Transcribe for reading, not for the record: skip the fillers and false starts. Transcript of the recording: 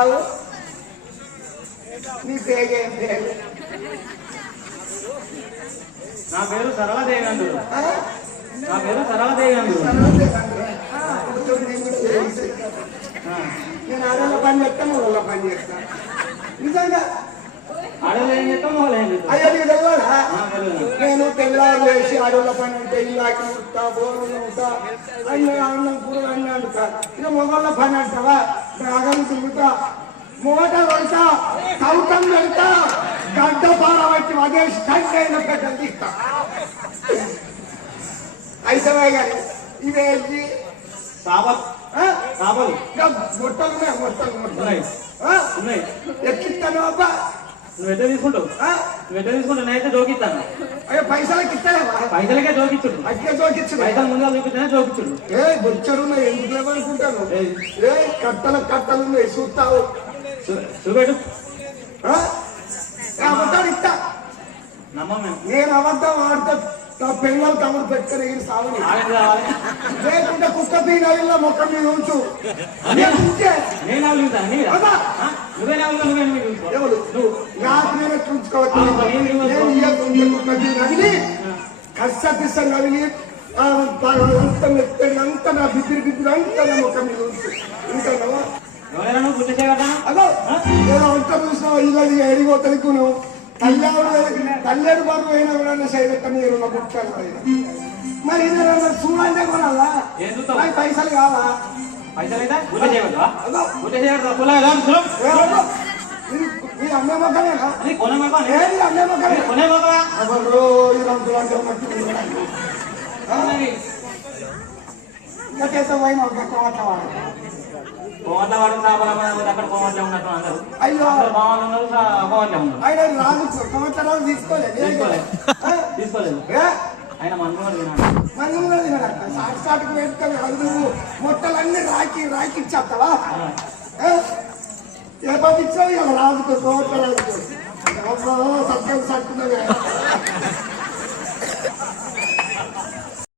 ఆవు నీ పేరేం పేరు? నా పేరు సరళదేవి అందుడు. నా పేరు సరళదేవి అందుడు. నేను ఆడోళ్ళ పని చేస్తాను, వాళ్ళ పని చేస్తాను. నిజంగా ఆడోళ్ళు ఏం చేస్తాం, వాళ్ళు ఏం చేస్తాం. అయ్యో నీకు తెలియదా? నేను తెల్లారు వేసి ఆడోళ్ళ పని అంటే ఇల్లాకి ఉంటా, బోర్లు ఉంటా, అన్నం కూర అన్నీ అంటా. ఇక మొగోళ్ళ పని అంటావా? అగలు తిరుగుతా, మూట కొడతా, కౌటం పెడతా, గడ్డ పార వచ్చి అదే స్టంట్ అయిన పెట్టని తీస్తా. అయితే కానీ ఇవేంటి సాబలు సాబలు మొట్టలు ఉన్నాయి, మొట్టలు ఉన్నాయి ఉన్నాయి. ఎక్కిస్తాను అబ్బా. నువ్వు ఎట్లా తీసుకుంటావు? నువ్వు ఎట్లా తీసుకుంటావు? నేనైతే జోకిస్తాను. అయ్యో పైసలకి ఇస్తాలేవా? పైసలకే జోకిచ్చుడు. అట్లా జోకిచ్చుడు. పైసలు ముందు చూపిస్తేనే జోకిచ్చుడు. బొచ్చరు ఉన్నాయి, ఎందుకు లేవనుకుంటాను? కట్టలు ఉన్నాయి, చూస్తావు. చూపెట్టు. అబద్ధాలు ఇస్తా. నమ్మమే. నేను అబద్ధం ఆడితే నా పిల్లలు తమ్ముడు పెట్టుకుని ఎగిరి సావని. లేకుంటే కుక్క పీనవిల్లో మొక్క మీద ఉంచు. ఎవరు నాకు నేను చూసుకోవచ్చు. కుక్క పీ నగిలి కష్ట పిస్త నగిలి అంత మెత్తడి అంత నా బిద్దిరి అంత నా మొక్క మీద ఉంచు. ఇంకా అదో నేను అంత చూసినా ఇలాది ఎడిగోతలకు నువ్వు కళ్యాణ్ బాబు అయినా కూడా సైడ్ మీరు కుట్టాను. మరి చూడంటే కొనాలా? పైసలు కావా? మీరు అమ్మే మొక్కలేనా? అమ్మే మొక్కలే ఇంకైతే పోయినా అయ్యో ఆయన రాజు సంవత్సరాలు తీసుకోలేదు. ఆయన మందు సాటుకు వేసుకొని మొట్టలన్నీ రాకి ఇచ్చేస్తావా? ఏ పంపించావు ఇలా రాజుకు సంవత్సరాలు సత్యం సట్టున్నది.